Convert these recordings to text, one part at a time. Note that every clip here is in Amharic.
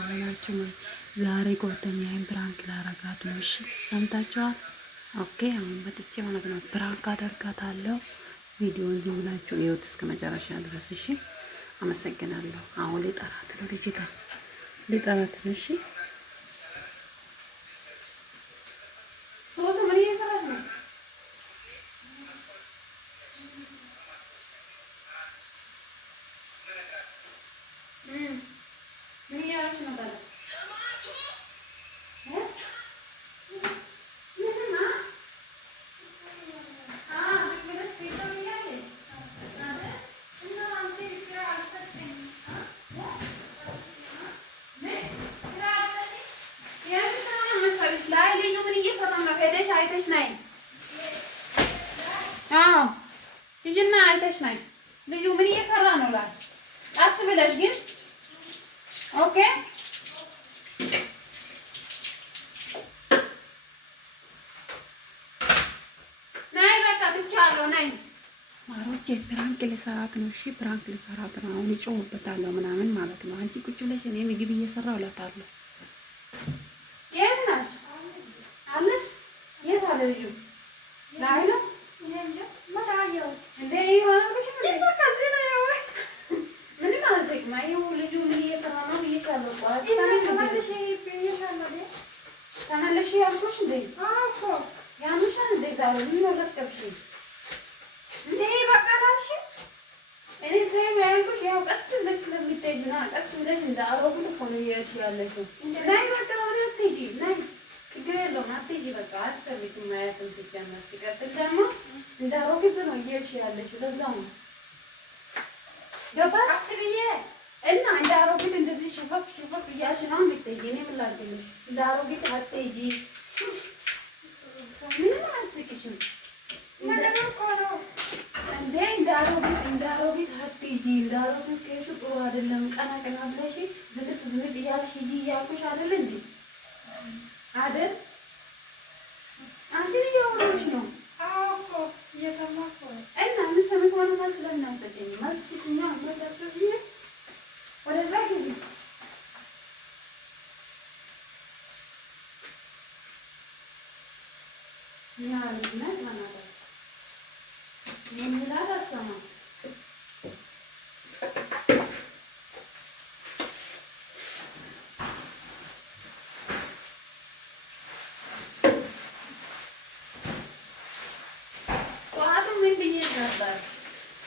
ደወላችሁ። ዛሬ ጓደኛዬን ፕራንክ ላረጋት ነው። እሺ ሰምታችኋል? ኦኬ አሁን መጥቼ ማለት ነው ፕራንክ አደርጋታለሁ። ቪዲዮውን ዝም ብላችሁ እዩት እስከ መጨረሻ ድረስ እሺ። አመሰግናለሁ። አሁን ሊጠራት ነው ልጅቷ፣ ሊጠራት ነው። እሺ አይተሽ ነይ። አዎ ልጅና አይተሽ ነይ። ልጁ ምን እየሰራ ነው? ላይ ቀስ ብለሽ ግን ኦኬ። ነይ በቃ ብቻለሁ። ነይ ማሮቼ፣ ፕራንክ ልሰራት ነው። እሺ ፕራንክ ልሰራት ነው። አሁን እጮህበታለሁ ምናምን ማለት ነው። አንቺ ቁጭ ብለሽ እኔ ምግብ እየሰራሁ እላታለሁ። የት ነሽ? አለሽ? የት አለ ልጁ? ላይ ነው እንደ ምንም አልሰቅም። ልጁ ምን እየሰራ ነው ብዬሻለሁ። ተመለሽ ያልኩሽ እንደ ያምሻል እንደ ዛሬ ምን ረከብሽ እንደ በቃላሽ እኔ ተይው ያልኩሽ ያው ቀስ ብለሽ ስለሚጠይና ቀስ ብለሽ እንደ አሮጉት እኮ ነው እያልሽ ያለሽው። ላይ በቃ ወደ አትሄጂ ናይ ችግር የለውም አትሄጂ በቃ አያስፈልግም። ማየትም ሲጀመር ሲቀጥል ደግሞ እንደ አሮጊት ነው እያልሽ ያለሽው። ለዛው ነው ገባሽ? አስብዬ እና እንደ አሮጊት እንደዚህ ሽፈፍ ሽፈፍ እያልሽ ነው የምትሄጂ። እኔ ምን ላድርግልሽ? እንደ አሮጊት አትሄጂ። ምንም አያስቅሽም እንደ አሮጊት አትሄጂ። እንደ አሮጊት ከእሱ ጥሩ አይደለም። ቀና ቀና ብለሽ ዝንጥ ዝንጥ እያልሽ ሂጂ እያልኩሽ አይደል እንዴ? አይደል? አንቺን እያወራሁሽ ነው። አዎ እኮ እየሰማሁ እኮ ነው። እና ምን ሰምቶ ነው ማለት ስለምናሰደኝ ማለት ሲኛ መሰረት ይሄ ወደዛ ግቢ ያልና ማናዳ ምን ይላል አሰማ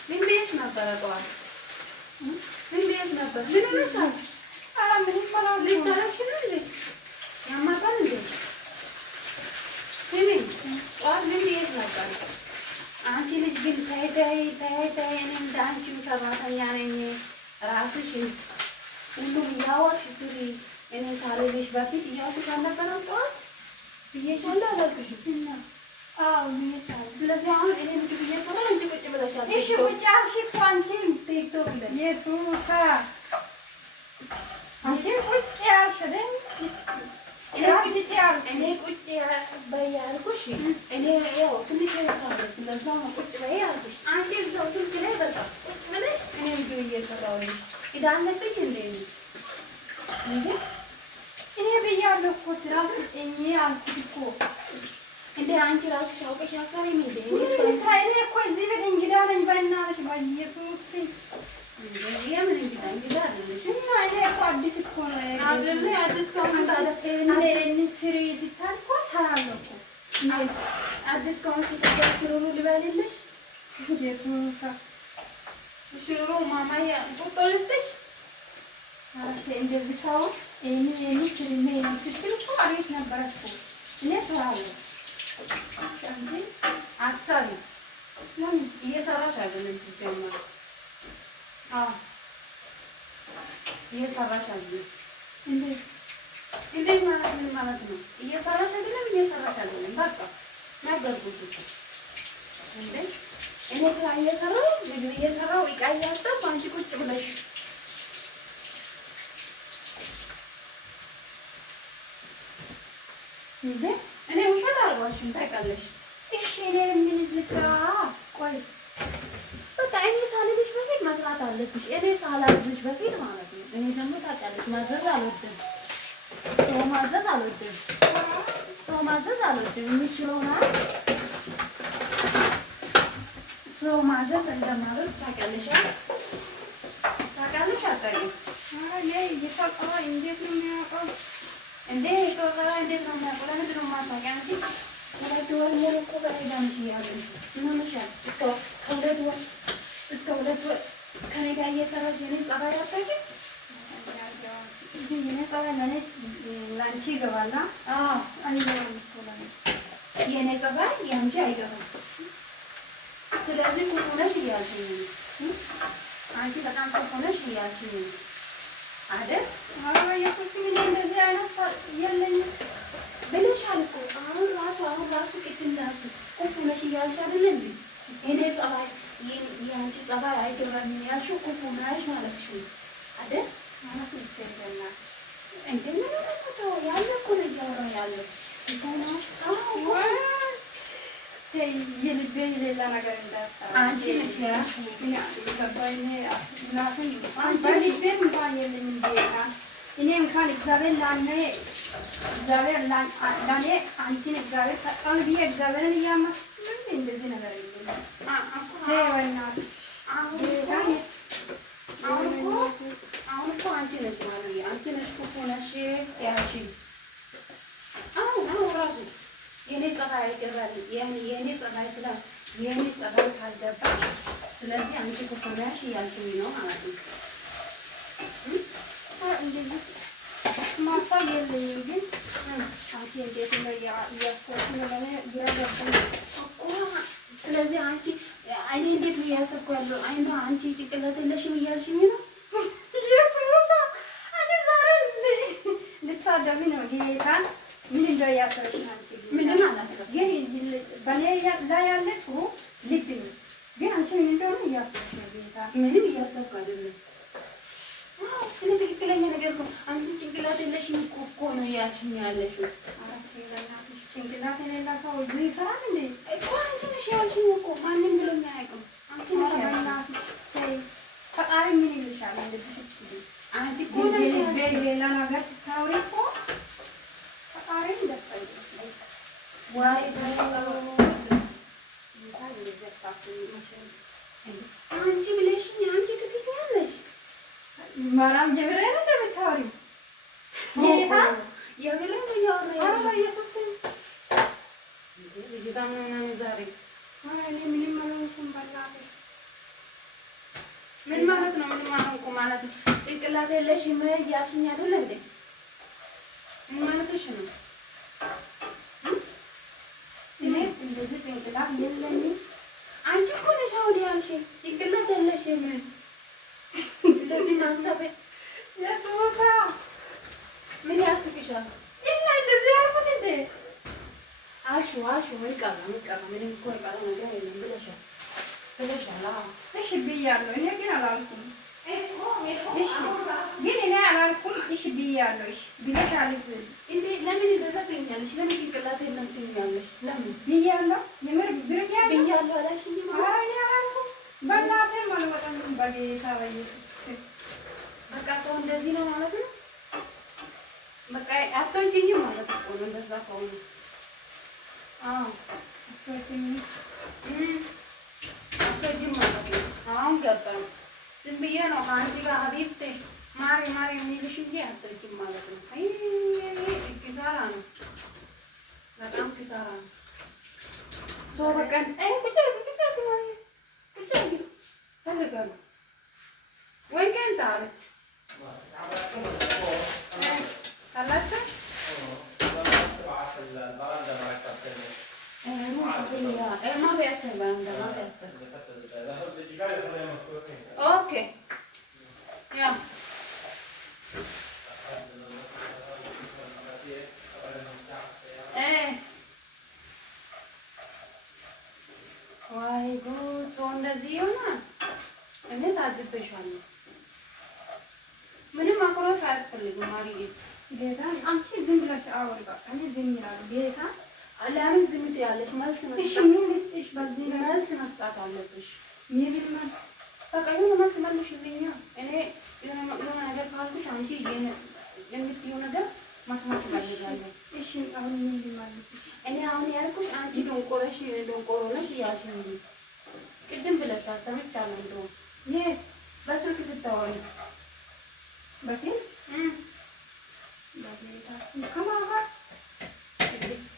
ምን ቤት ነበር? ጠዋት ምን ቤት ነበር? ምን ነሻል? አረ ምን ይፈራል? ሊታረሽ ነው እንዴ? ያማታል እንዴ? ስሚ ጠዋት ምን ቤት ነበር? አንቺ ልጅ ግን ተይ እኔ እንደ አንቺ ሰራተኛ ነኝ። ራስሽን ሁሉም እያወቅሽ ስሪ። እኔ ሳልልሽ በፊት እያልኩሽ አልነበረም? ጠዋት ብዬሻለሁ አላልኩሽም? አዎ ይሄታል። ስለዚህ አሁን እኔ ምግብ እየሰራሁ አንቺ ቁጭ ብለሻል። እሺ ቁጭ አልሽ እኮ አንቺ ቲክቶክ ላይ ኢየሱስ አንቺ ቁጭ ያልሽ አይደል? እኔ ቁጭ በያልኩሽ እኔ ያው ትንሽ ነው። ስለዚህ ቁጭ በይ አልኩሽ። አንቺ እዛው ስልክ ላይ በቃ ቁጭ ብለሽ እኔ ምግብ እየሰራሁ ነኝ። ይዳለብኝ እንዴ እኔ ብያለሁ እኮ ስራ ስጭኝ አልኩት እኮ እንደ አንቺ ራስሽ አውቀሽ አሳሪኝ እንዴ? እስራኤል እኮ እዚህ ቤት እንግዳ ነኝ። በእናትሽ በኢየሱስ የምን እንግዳ አይደለሽ? እና እኔ እኮ አዲስ እኮ ነው አይደለ? አዲስ ከሆንሽ እኔ ስሪ ሲታል እኮ እሰራለሁ እኮ አዲስ ከሆንሽ ሽሩሩ ልበልልሽ? ኢየሱስ ሽሩሩ ማማዬ ቁጦ ልስጥሽ? አረፈ እንደዚህ ሰው እኔ ስሪ ነኝ ስትል እኮ አሪፍ ነበር እኮ እኔ እሰራለሁ። አንቺ አትሰሪ ለምን እየሰራሽ አይደለም? ሲጀመር እየሰራሽ አይደለም። እንዴት ማለት ምን ማለት ነው? እየሰራሽ አይደለም። በቃ ነገርኩሽ እንዴ እኔ ስራ እየሰራሁ ምግብ እየሰራሁ ዕቃ እያጠብኩ አንቺ ቁጭ ብለሽ እንዴ እኔ ውሸት አልዋሽም ታውቃለሽ። እሺ እኔ ምን ልስራ? ቆይ በቃ እኔ ሳልልሽ በፊት መስራት አለብሽ። እኔ ሳላዝሽ በፊት ማለት ነው። እኔ ደግሞ ታውቂያለሽ ትለኛለች። ማዘዝ አልወድም። ሰው ማዘዝ አልወድም። ሰው ማዘዝ አልወድም። የምችለውና ሰው ማዘዝ እንደማልወድ ታውቂያለሽ አይደል? ታውቂያለሽ አታውቂም? የሰው ፀባይ እንዴት ነው የሚያውቀው? እንዴ ሰው ፀባይ እንዴት ነው የሚያውቀው? ለምንድን ነው የማታውቂው አንቺ? ሁለት ወር ሙሉ እኮ በሄዳንሽ እያለሽ ምን ሆነሻል? እስከ ሁለት ወር ከእኔ ጋር እየሰራሽ የእኔ ፀባይ አታውቂም? የእኔ ፀባይ ለአንቺ ይገባል። አይገባም እኮ ለአንቺ የእኔ ፀባይ የአንቺ አይገባም። ስለዚህ ክፉ ነሽ እያልሽኝ ነው። አንቺ በጣም ክፉ ነሽ እያልሽኝ ነው አይደል? ኧረ በኢየሱስ ምን እንደዚህ አይነት የለኝም ብለሻል እኮ አሁን ራሱ ቅድም እንዳልኩ ክፉ ነሽ እያልሽ አይደል እንዴ? የእኔ ፀባይ የአንቺ ፀባይ አይገባኝም ያልሽው ክፉ ነሽ ማለትሽ ነው አይደል? ማለት ይገባናል እንዴ ምን ነው ያለ እኮ ነው እያወራሁ ያለው የልጄ ሌላ ነገር እንዳታወራ አንቺ ነሽ ያልሽው በልቤም እንኳን የለኝም ጌታ። እኔ እንኳን እግዚአብሔር ለእኔ አንቺን እግዚአብሔር ሰጠን ብዬ እግዚአብሔርን እያመሰገንኩ እንደዚህ ነገር የለም። አሁን እኮ አንቺ ነሽ ማለት አንቺ ነሽ ክፉ ነሽ ያልሽኝ። አሁን ራሱ የእኔ ፀባይ አይገባልኝ የእኔ ፀባይ የእኔ ፀባይ ካልገባሽ ስለዚህ አንቺ ክፉ ነሽ እያልሽኝ ነው ማለት ነው። እንደዚህ ማሳብ የለኝም ግን አንቺ እንዴት ነው እያሰብሽ ነው? ለእኔ ግራ ገባኝ እኮ። ስለዚህ አንቺ እኔ እንዴት ነው እያሰብኩ ያለው? አንቺ ጭንቅላት የለሽም እያልሽኝ ነው? ኢየሱስ አንቺ ዛሬ ልሳደቢ ነው ጌታን። ምን እንደው እያሰብሽ ነው አንቺ? ምንም አላሰብኩም። ግን በእኔ ላይ ያለችው ልብ ነው። ግን አንቺ ምን እንደሆነ እያሰብሽ ነው ጌታ? ምንም እያሰብኩ አይደለም። እኔ ትክክለኛ ነገር እኮ አንቺ ጭንቅላት የለሽም እኮ ነው እያልሽኝ ያለሽው። ጭንቅላት የሌላ ሰው እዚህ ይሰራል እንዴ? እኮ አንቺ ነሽ ያልሽኝ እኮ ማንም ብሎኝ አያውቅም። አንቺ ነሽ ያልሽኝ። ፈጣሪ ምን ይልሻል እንደዚህ ስትይ? አንቺ እኮ ነሽ ያልሽኝ። ሌላ ነገር ስታወሪ እኮ ፈጣሪም ደስ አይልም። ዋይ አንቺ ብለሽኝ አንቺ ትክክል ነሽ። ማርያም የብሬን እንደምታወሪ ጌታ የብሬን እያወራሁ ኧረ በኢየሱስ ስም ልጅቷ ምን ዛሬ እኔ ምንም አልሆንኩም። በእናትሽ ምን ማለት ነው? ምንም አልሆንኩም ማለት ነው? ጭንቅላት የለሽም እያልሽኝ አይደል እንዴ? ምን ማለትሽ ነው? እኔ እንደዚህ ጭንቅላት የለኝም። አንቺ እኮ ነሽ አሁን ያልሽኝ ጭንቅላት የለሽም እንደዚህ ማሰብ የሱሳ ምን ያስቅሻል? እና እንደዚህ ያልኩት እንዴ? አሹ ምን ቀረ ምንም እኮ የቀረ ነገር የለም ብለሻል። አዎ እሺ ብያለሁ። እኔ ግን አላልኩም። እሺ ግን እኔ አላልኩም። እሺ ብያለሁ። እሺ ብለሻል እንዴ? ለምን እንደዛ ትይኛለሽ? ለምን ጭንቅላት የለም ትይኛለሽ? ለምን ብያለሁ? የምር ብያለሁ አላልሽኝም? ኧረ እኔ አላልኩም። በእናትህ አልወጣም። በጌታ በኢየሱስ በቃ ሰው እንደዚህ ነው ማለት ነው። በቃ አትወጂኝም ማለት እኮ ነው። እንደዛ ከሆነ አዎ አትወጂኝም ማለት ነው። አሁን ገባኝ። ዝም ብዬ ነው ከአንቺ ጋር ሀቢብቴ ማሪ የሚልሽ እንጂ አትወጂም ማለት ነው። አይ ኪሳራ ነው፣ በጣም ኪሳራ ነው። ሰው በቃ ቁጭ ፈልጋለሁ ወይ ከንት አለት خلصت؟ ما بيحصل برندة ما بيحصل. اوكي يلا ايه واي ጉድ ሰው እንደዚህ ይሆናል። እኔ ታዝቤሻለሁ። ምንም አኩራት አያስፈልግም። ማርዬ ጌታ አንቺ ዝም ብለሽ አውሪ በቃ። እኔ ዝም እላለሁ። ጌታ ለምን ዝም ትያለሽ? መልስ መስጠት እሺ ምን ልስጥሽ? በዚህ መልስ መስጠት አለብሽ። ምን መልስ? በቃ ይሁን መልስ መልሽልኛ። እኔ የሆነ ነገር ካልኩሽ አንቺ የምትይው ነገር መስማት እፈልጋለሁ። እሺ አሁን ምን ልመልስሽ? እኔ አሁን ያልኩሽ አንቺ ደንቆሮ ነሽ እያልሽ ነው። ቅድም ብለሻል ሰምቻለሁ። እንደውም የት በስልክ ስታወሪ በስልክ ከማን ጋር?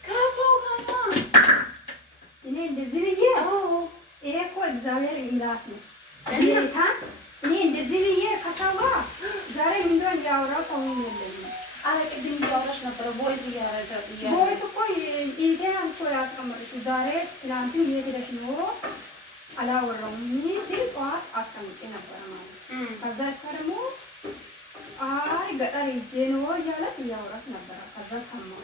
ከሰው ጋር ነው። እኔ እንደዚህ ብዬ ይሄ እኮ እግዚአብሔር ይላስ ነው ጌታ። እኔ እንደዚህ ብዬ ከሰው ጋር ዛሬ ምን እንደሆነ ያወራው ሰው የለኝም። ቅድም እያወራሽ ነበረ ቦይስ እያደረገ ቦይስ እኮ ኢዴን እኮ ያስቀመጡት ዛሬ ትናንትም የት ሄደሽ ኖሮ አላወራውም ሲል ጠዋት አስቀምጬ ነበረ ማለት ነው። ከዛ እሷ ደግሞ አይ ገጠር ሄጄ ነው እያለች እያወራች ነበረ። ከዛ ሰማሁ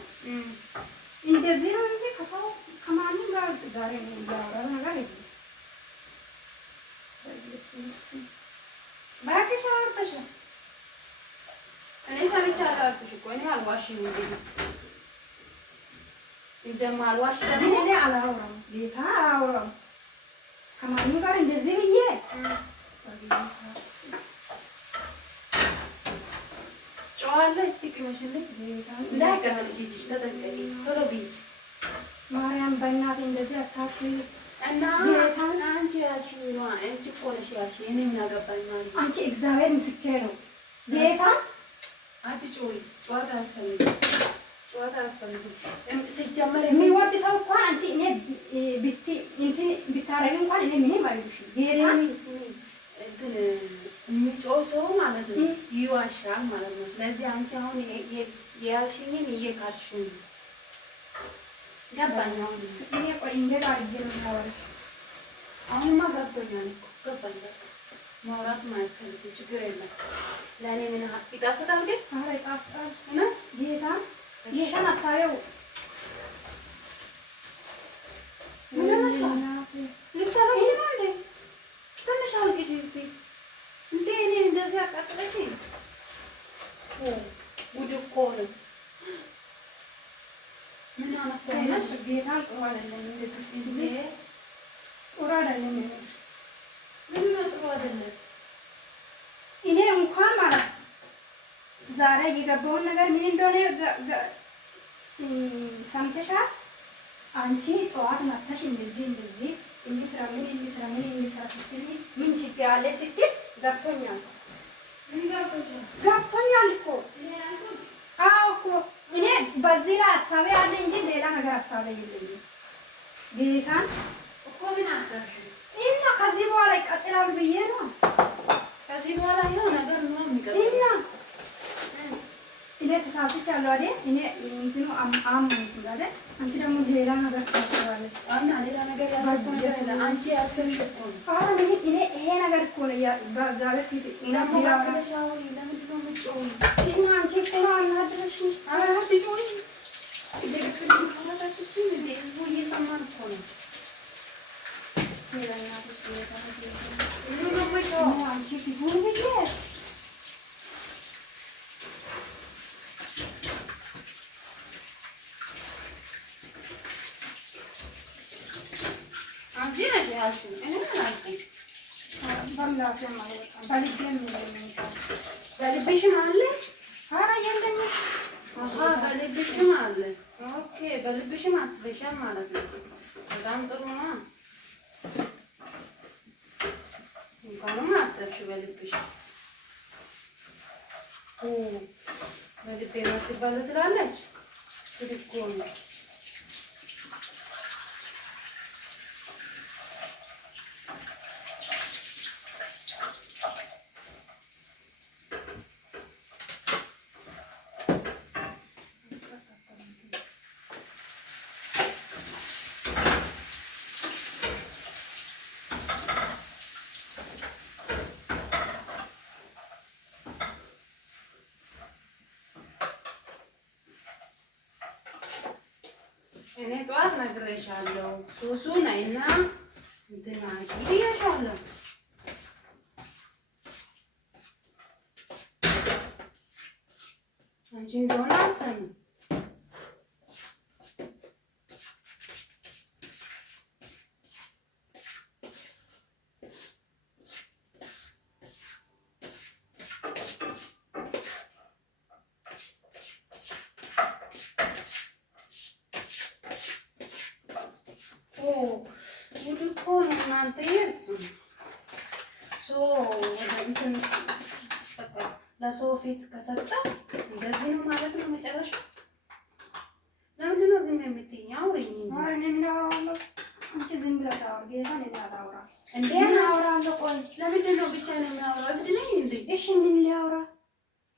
እንደዚህ ነው እንጂ ከሰው ከማንም ጋር ዛሬ እያወራሁ ነገር የለም። እባክሽ አወራተሻል። እኔ ሰምቻለሁ አልኩሽ እኮ እኔ አልዋሽም። እንግዲህ እንደማልዋሽ ደግሞ እኔ አላወራም ጌታ አላወራም ከማንም ጋር እንደዚህ ብዬ ጨዋለ እስቲ ቅመሽልኝ እንዳይቀርልሽ ይልሽ ተጠንቀቂ። ቶሎ ብይ ማርያም በእናቴ እንደዚህ አታስቢ። እና አንቺ ያልሽኝ ነው። አንቺ እኮ ነሽ ያልሽኝ። እኔ ምን አገባኝ ማለት አንቺ እግዚአብሔር ምስክሬ ነው ጌታ። አትጮይ። ጨዋታ አያስፈልግም። ጨዋታ አያስፈልግም። ሲጀመር የሚወድ ሰው እንኳን አንቺ እኔ ብታረጊ እንኳን እኔ ምንም አይልሽም ጌታ። ግን የሚጮህ ሰው ማለት ነው ይዋሻል ማለት ነው። ስለዚህ አንቺ አሁን ያልሽኝን እየካድሽኝ ነው። ገባኝ። አሁን እኔ ቆይ እንዴት አድርጌ ነው የማወራሽ? አሁንማ ገብቶኛል እኮ ገባኝ። ማውራት ማያስፈልግም ችግር የለም። ለእኔ ምን ይጣፍጣል ግን? ኧረ ይጣፍጣል እውነት ጌታን አሳየው። ምን ሆነሻል? ልታረጊ ነው እንዴ? ትንሽ አልቅሽ እስኪ እንጂ እኔ እንደዚህ አቃጥለሽኝ። ጉድ እኮ ነው። ምን አመሰለሽ? ጌታን ጥሩ አይደለም እንደዚህ ሲል ጥሩ አይደለም። ምን ነው ጥሩ አይደለም? እኔ እንኳን ማለት ዛሬ የገባውን ነገር ምን እንደሆነ ሰምተሻል? አንቺ ጠዋት መጥተሽ እንደዚህ እንስራ ስትል ምን ችግር አለ ስትል ገብቶኛል እኮ። አዎ እኮ እኔ በዚህ ላይ ሀሳቤ አለ እንጂ ሌላ ነገር ሀሳቤ የለኝም። ጌታን እኮ ምን አሰብሽ? እና ከዚህ በኋላ ይቀጥላል ብዬ ነው። ከዚህ በኋላ ይኸው ነገር ነው የሚቀጥለው። እና እኔ ተሳስቻለሁ አይደል? እኔ እንትኑ አመንኩ አይደል? አንቺ ደግሞ ሌላ ነገር ታስባለሽ። እና ሌላ ነገር ያሰብኩት አንቺ ያሰብሽ እኮ ነው። አሁን እኔ ይሄ ነገር እኮ ነው በእግዚአብሔር ፊት ደግሞ ባስለሻው ለምንድን ነው የምትጮይው? እና አንቺ እኮ ነው አናድረሽኝ። ኧረ አትጮይ። ህዝቡ እየሰማን እኮ ነው። አንቺ ፊቱን ብዬ አንቺ ነሽ ያልሽኝ። እኔ ምን አልኩኝ? በልብሽም አለ? ኧረ የለኝም። በልብሽም አለ። ኦኬ፣ በልብሽም አስበሻል ማለት ነው። በጣም ጥሩ ነው። እንኳንም አሰብሽ በልብሽ። በልቤ ማስባለ ትላለች። ትልኮ ነው። እኔ ጠዋት ነግሬሻለሁ። ሱሱ ነይና እንትን አንቺ ብዬሻለሁ። አንቺ እንደሆነ አትሰሚም። እናንተ እሱ እንትን በቃ ለሰው ፊት ከሰጠ እንደዚህ ነው ማለት ነው መጨረሻው። ለምንድን ነው ዝም የምትይኝ? አውሪኝ እንጂ። ኧረ እኔ ምን አወራለሁ? አንቺ ዝም ብለሽ አውሪ። ጌታን እኔ አላወራም እንዴ አወራለሁ። ቆይ ለምንድን ነው ብቻ ነው የሚያወራው? እብድ ነኝ እንዴ? እሺ ምን ሊያወራ?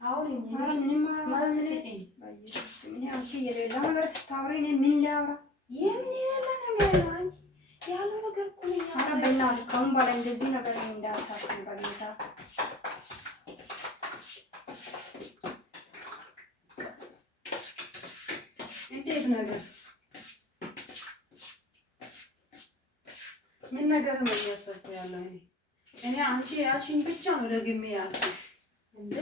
አውሪኝ። ኧረ ምንም መልስ ስጪኝ። እኔ አንቺ የሌላ ነገር ስታወሪ እኔ ምን ሊያወራ? የምን የሌላ ነገር ነው? አንቺ ያለው ነገር እኮ ነው። ኧረ በእናትህ ከአሁን በላይ እንደዚህ ነገር እንዳታስብ በጌታ። እንዴት ነገር ምን ነገር ነው እያሰብኩ ያለው? እኔ አንቺ ያልሽኝ ብቻ ነው ደግሜ ያልኩሽ እንዴ።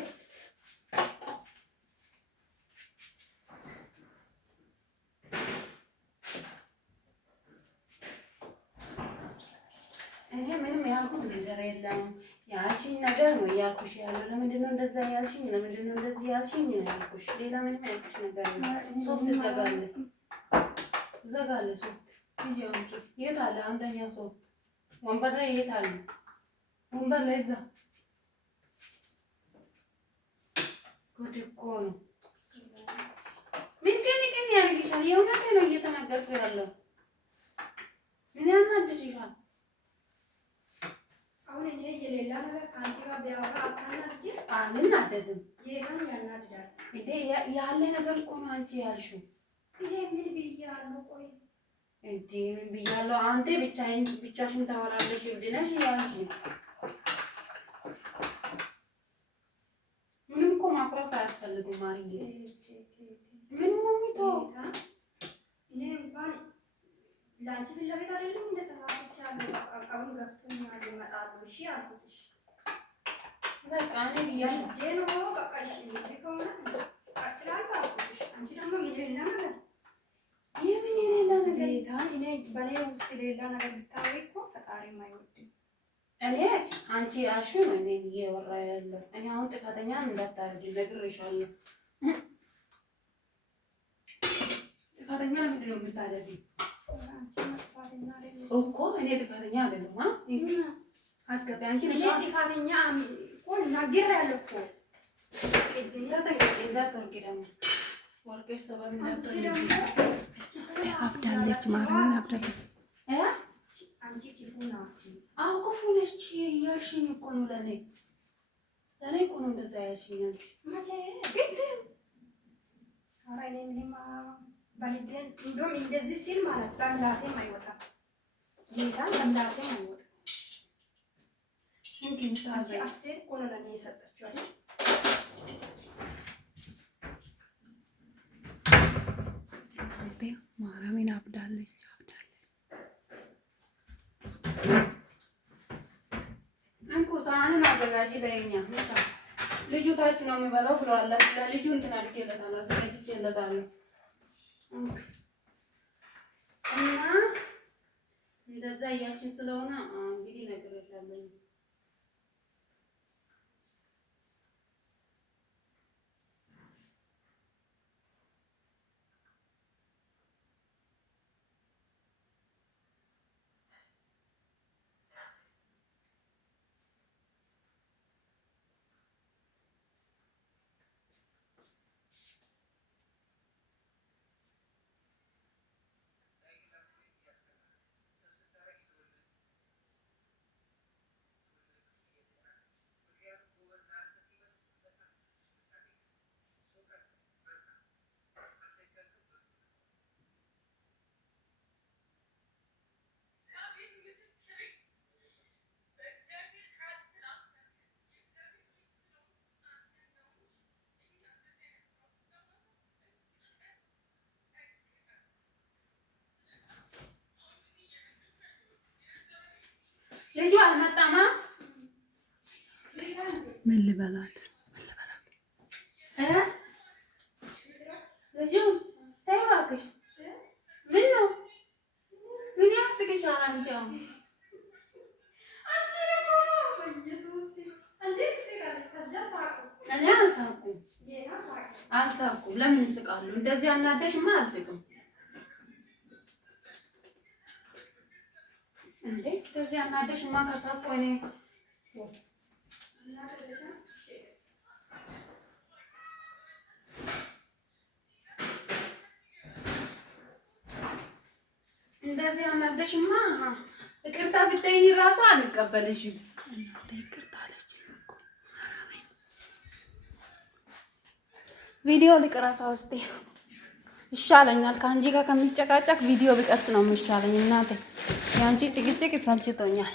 እኔ ምንም ያልኩት ነገር የለም። ያልሽኝ ነገር ነው እያልኩሽ ያለው። ለምንድን ነው እንደዛ ያልሽኝ? ለምንድን ነው እንደዚህ ያልሽኝ ነው ያልኩሽ። ሌላ ምንም ያልኩሽ ነገር የለም። ሶፍት ዘጋለ ሶፍት ሂጂ አምጪ። የት አለ አንደኛው ሶፍት? ወንበር ላይ የት አለ? ወንበር ላይ እዛ። ጉድ እኮ ነው። ምን ቅን ያደርግሻል? የእውነቴን ነው እየተናገርኩ ያለው። ምን ያናድድሻል? አሁን እኔ የሌላ ነገር ከአንቺ ጋር ቢያወራ አታናድጂም? አልናደድም። ጌታን ያናድዳል። እንዴ ያለ ነገር እኮ ነው አንቺ ያልሽው። እኔ ምን ብያለሁ? ቆይ እንዴ ምን ብያለሁ? አንዴ ብቻሽን ታወራለሽ። እብድ ነሽ ያልሽኝ። ምንም እኮ ማኩረፍ አያስፈልግም። ማርዬ ምን ነው የሚተው? እኔ እንኳን ለአንቺ ፊት ለፊት አይደለም እንደተሳስቻለሁ። አሁን ገብቶኛል። እመጣለሁ። እሺ አልኩትሽ። በቃ እኔ ብያለሁ ነው። በቃ እሺ እዚህ ከሆነ እቀጥላለሁ አልኩትሽ። አንቺ ደግሞ የሌላ ነገር የምን የሌላ ነገር? ጌታን እኔ በእኔ ውስጥ የሌላ ነገር ብታወሪ እኮ ፈጣሪም አይወድም። እኔ አንቺ ያልሽው ነው እኔ እያወራ ያለው። እኔ አሁን ጥፋተኛ እንዳታረጊ ነግሬሻለሁ። ጥፋተኛ ምንድን ነው የምታደርጊው እኮ? እኔ ጥፋተኛ አይደለሁም። አስገቢ አንቺ ልጅ ጥፋተኛ እኮ ናግሬያለሁ እኮ። እንዳትወርቂ ደግሞ ወርቄሽ ሰበብ አብዳለች። ማርያምን አብዳለች። አንቺ ክፉ ናት። አዎ ክፉ ነች እያልሽኝ እኮ ነው። ለእኔ እኮ ነው እንደዛ ያልሽኝ። መቼ ቅድም? ኧረ እኔ ምንም በልቤ እንደውም እንደዚህ ሲል ማለት በምላሴም አይወጣም። ጌታን በምላሴም አይወጣም። አንቺ አስቴር እኮ ነው ለእኔ የሰጠችው አይደል? ማርያምን አብዳለች። እንኩ ሳህኑን አዘጋጂ ለኛ ምሳ ልጁ ታች ነው የሚበላው ብለዋል። ለልጁ እንትን አድርጌለታለሁ፣ አዘጋጅቼለታለሁ እና እንደዛ እያልሽኝ ስለሆነ እንግዲህ እነግርሻለሁ። ልጁ አልመጣማ። ምን ልበላት ልጁ ተይው እባክሽ። ምን ነው ምን ያስቅሻል? አንቺ አሁን እኔ አልሳኩም። ለምን እስቃለሁ? እንደዚህ አናደሽማ አልስቅም። እንዴ ስለዚህ አናደሽማ ከሳቆ እኔ እንደዚህ አናደሽማ ይቅርታ ብትጠይኝ ራሱ አልቀበልሽም። እናንተ ይቅርታ አለችኝ እኮ ቪዲዮ ልቅረጻ ውስጤ ይሻለኛል። ከአንቺ ጋር ከምጨቃጨቅ ቪዲዮ ብቀርጽ ነው የሚሻለኝ። እናቴ የአንቺ ጭቅጭቅ ሰልችቶኛል።